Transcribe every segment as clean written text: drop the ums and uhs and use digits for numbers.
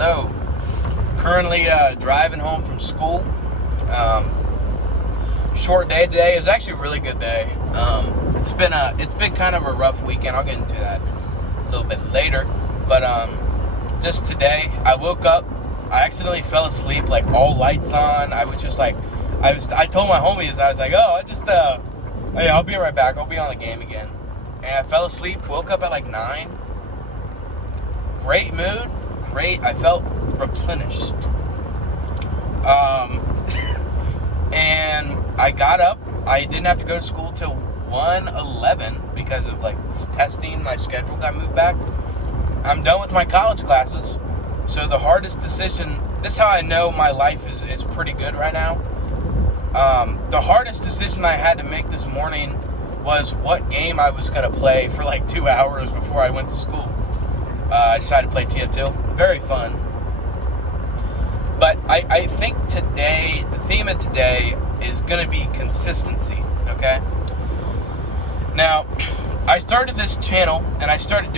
hello. Currently driving home from school. Short day today. It was actually a really good day. It's been kind of a rough weekend. I'll get into that a little bit later. But just today, I woke up. I accidentally fell asleep, like all lights on. I was just like, I told my homies, I was like, hey, I'll be right back. I'll be on the game again. And I fell asleep. Woke up at like 9. Great mood. Great. I felt replenished. And I got up. I didn't have to go to school till 1:11 because of like testing. My schedule got moved back. I'm done with my college classes. So the hardest decision, this is how I know my life is pretty good right now. The hardest decision I had to make this morning was what game I was going to play for like 2 hours before I went to school. I decided to play TF2. Very fun. But I think today, the theme of today is going to be consistency, okay? Now, I started this channel, and I started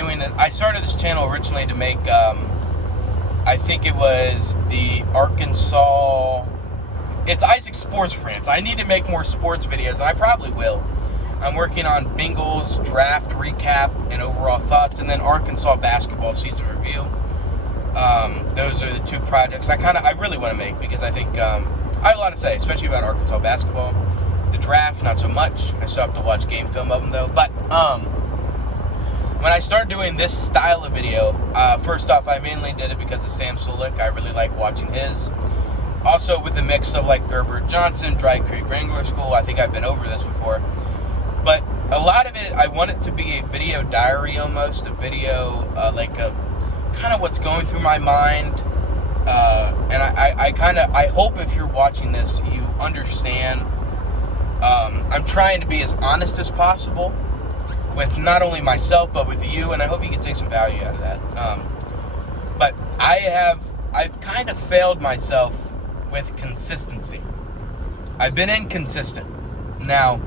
this channel originally to make, I think it was the Arkansas, it's Isaac Sports Friends. I need to make more sports videos, and I probably will. I'm working on Bengals draft recap and overall thoughts, and then Arkansas basketball season review. Those are the two projects I really want to make because I think I have a lot to say, especially about Arkansas basketball. The draft, not so much. I still have to watch game film of them though. But when I started doing this style of video, first off, I mainly did it because of Sam Sulek. I really like watching his. Also with a mix of like Gerbert Johnson, Dry Creek Wrangler School. I think I've been over this before. But a lot of it, I want it to be a video diary almost, a video like of kind of what's going through my mind. And I hope if you're watching this, you understand. I'm trying to be as honest as possible with not only myself, but with you, and I hope you can take some value out of that. But I've kind of failed myself with consistency. I've been inconsistent. Now,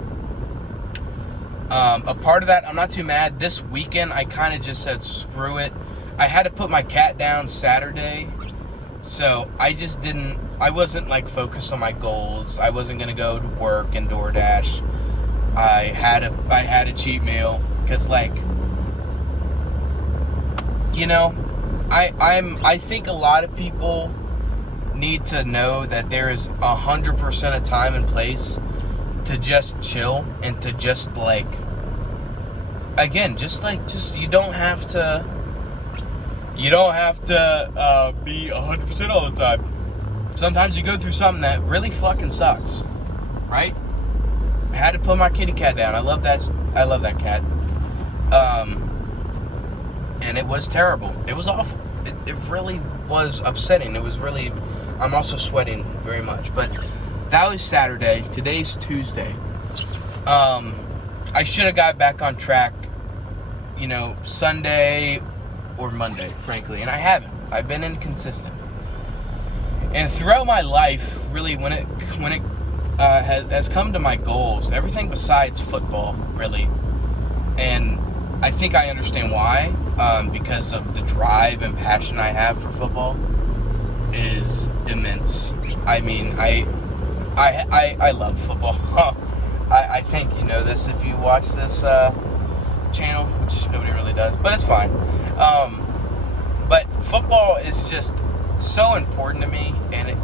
a part of that, I'm not too mad. This weekend, I kind of just said, screw it. I had to put my cat down Saturday, so I wasn't like focused on my goals. I wasn't going to go to work and DoorDash. I had a cheat meal, because like, you know, I think a lot of people need to know that there is 100% of time and place to just chill and to just like, again, just you don't have to be 100% all the time. Sometimes you go through something that really fucking sucks, right? I had to put my kitty cat down. I love that cat. And it was terrible. It was awful. It really was upsetting. I'm also sweating very much, but that was Saturday. Today's Tuesday. I should have got back on track, Sunday or Monday, frankly, and I haven't. I've been inconsistent. And throughout my life, really, when it has come to my goals, everything besides football, really, and I think I understand why, because of the drive and passion I have for football is immense. I mean, I love football. I think you know this if you watch this channel, which nobody really does, but it's fine. But football is just so important to me, and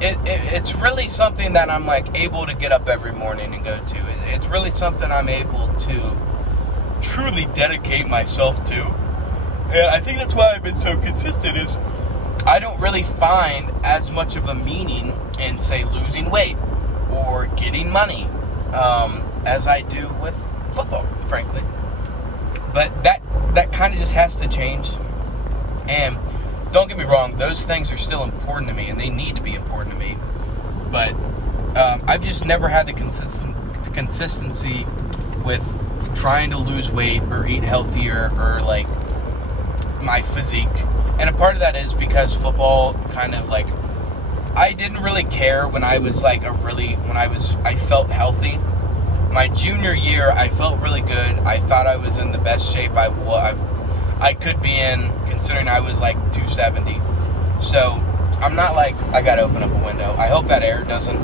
it's really something that I'm like able to get up every morning and go to. It's really something I'm able to truly dedicate myself to, and I think that's why I've been so consistent. Is I don't really find as much of a meaning in, say, losing weight or getting money as I do with football, frankly. But that kind of just has to change. And don't get me wrong, those things are still important to me, and they need to be important to me. But I've just never had the consistency with trying to lose weight or eat healthier or like my physique. And a part of that is because football kind of like, I didn't really care when I was like I felt healthy. My junior year, I felt really good. I thought I was in the best shape I I could be in, considering I was like 270. So I'm not like I gotta open up a window. I hope that air doesn't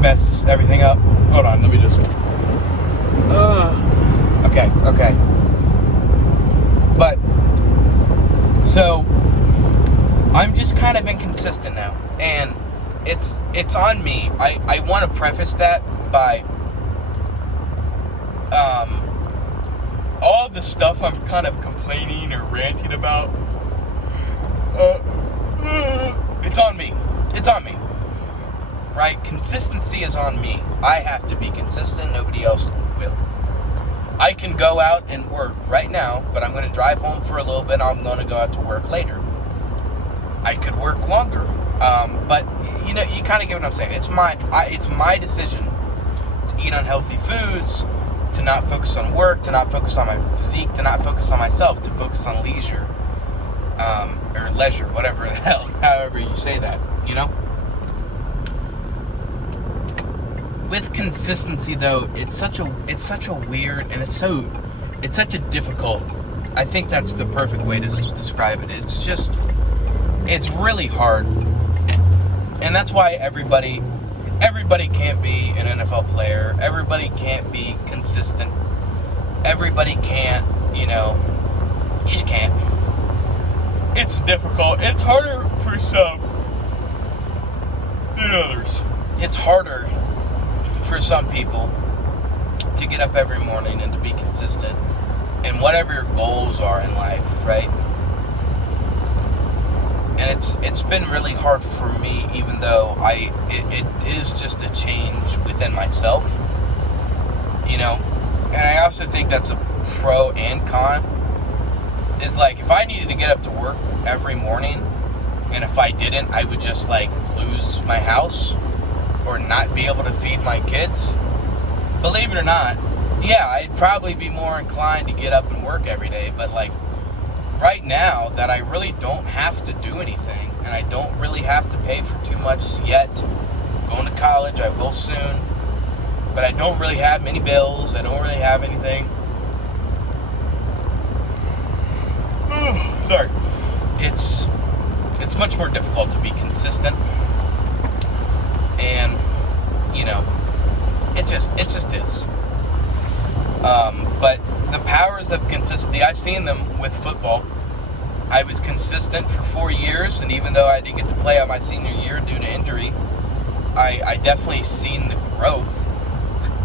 mess everything up. Hold on, let me just. Okay. But so I'm just kind of inconsistent now, and it's on me. I want to preface that by all the stuff I'm kind of complaining or ranting about. It's on me. It's on me. Right? Consistency is on me. I have to be consistent. Nobody else will. I can go out and work right now, but I'm going to drive home for a little bit and I'm going to go out to work later. I could work longer. But, you know, you kind of get what I'm saying. It's my decision to eat unhealthy foods, to not focus on work, to not focus on my physique, to not focus on myself, to focus on leisure. Or leisure, whatever the hell, however you say that, you know? With consistency, though, it's such a weird, and it's such a difficult, I think that's the perfect way to describe it. It's really hard. And that's why everybody can't be an NFL player. Everybody can't be consistent. Everybody can't, you just can't. It's difficult. It's harder for some than others. It's harder for some people to get up every morning and to be consistent in whatever your goals are in life, right? And it's been really hard for me, even though it is just a change within myself, you know. And I also think that's a pro and con. Is like, if I needed to get up to work every morning, and if I didn't, I would just like lose my house or not be able to feed my kids. Believe it or not, yeah, I'd probably be more inclined to get up and work every day. But like right now that I really don't have to do anything, and I don't really have to pay for too much yet. Going to college, I will soon, but I don't really have many bills. I don't really have anything. Sorry. It's much more difficult to be consistent, and you know, it just is. But the powers of consistency, I've seen them with football. I was consistent for 4 years, and even though I didn't get to play out my senior year due to injury, I definitely seen the growth.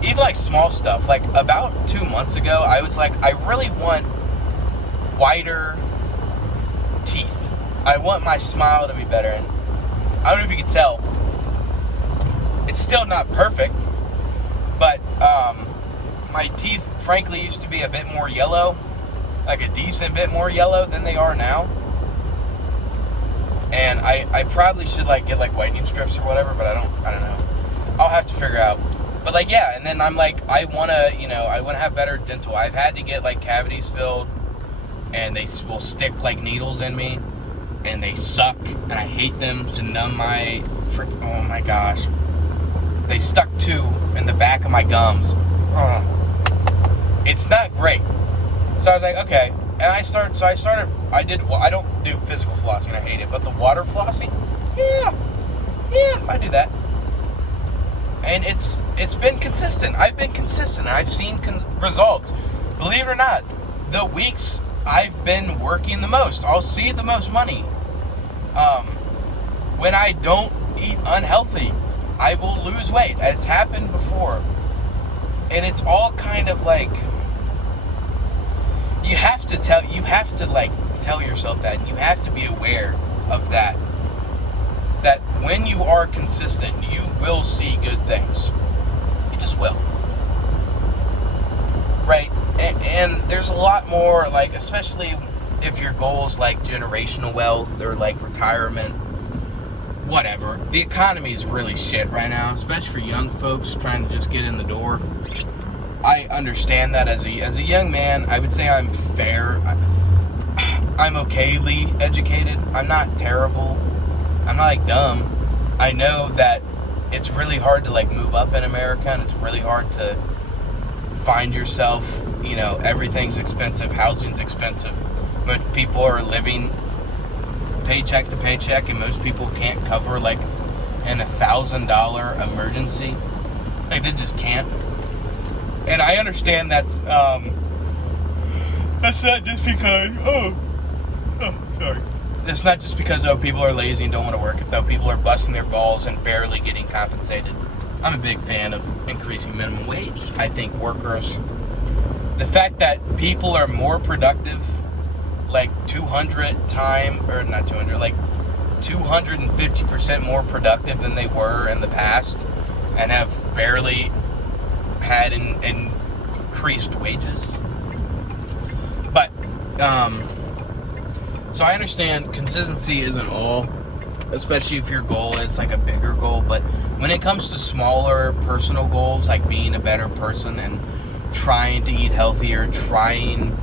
Even like small stuff. Like about 2 months ago, I was like, I really want whiter teeth. I want my smile to be better. And I don't know if you can tell, it's still not perfect, but my teeth frankly used to be a bit more yellow, like a decent bit more yellow than they are now. And I probably should like get like whitening strips or whatever, but I don't know. I'll have to figure out. But like, yeah, and then I'm like, I want to have better dental. I've had to get like cavities filled, and they will stick like needles in me, and they suck, and I hate them to numb my oh my gosh. They stuck too in the back of my gums. It's not great. So I was like, okay. And I don't do physical flossing, I hate it, but the water flossing, yeah, I do that. And it's been consistent. I've been consistent. I've seen results. Believe it or not, the weeks I've been working the most, I'll see the most money. When I don't eat unhealthy, I will lose weight. It's happened before. And it's all kind of like, you have to tell yourself that, and you have to be aware of that when you are consistent, you will see good things. You just will. Right? And there's a lot more, like, especially if your goal is like generational wealth or like retirement, whatever. The economy is really shit right now, especially for young folks trying to just get in the door. I understand that as a young man. I would say I'm fair. I'm okayly educated. I'm not terrible. I'm not like dumb. I know that it's really hard to like move up in America, and it's really hard to find yourself, everything's expensive, housing's expensive. Most people are living paycheck to paycheck, and most people can't cover like an $1,000 emergency. Like, they just can't. And I understand that's not just because sorry. It's not just because people are lazy and don't want to work. It's people are busting their balls and barely getting compensated. I'm a big fan of increasing minimum wage. I think the fact that people are more productive, like 250% more productive than they were in the past, and have barely had increased wages. But, so I understand consistency isn't all, especially if your goal is like a bigger goal, but when it comes to smaller personal goals, like being a better person and trying to eat healthier, trying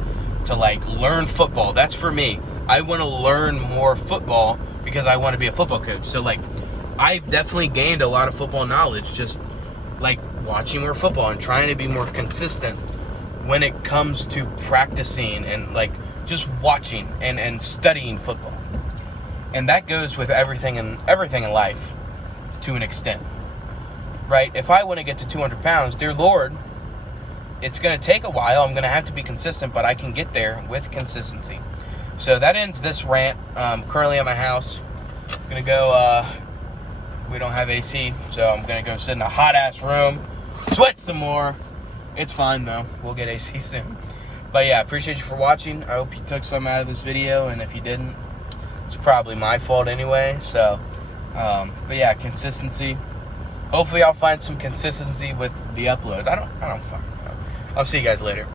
to like learn football, that's for me. I want to learn more football because I want to be a football coach. So like, I've definitely gained a lot of football knowledge just like watching more football and trying to be more consistent when it comes to practicing and like just watching and studying football. And that goes with everything in life to an extent, right? If I want to get to 200 pounds, dear Lord, it's going to take a while. I'm going to have to be consistent, but I can get there with consistency. So that ends this rant. Currently at my house. I'm going to go, we don't have AC, so I'm going to go sit in a hot-ass room, sweat some more. It's fine, though. We'll get AC soon. But yeah, appreciate you for watching. I hope you took some out of this video, and if you didn't, it's probably my fault anyway. So, but yeah, consistency. Hopefully I'll find some consistency with the uploads. I don't fucking know. I'll see you guys later.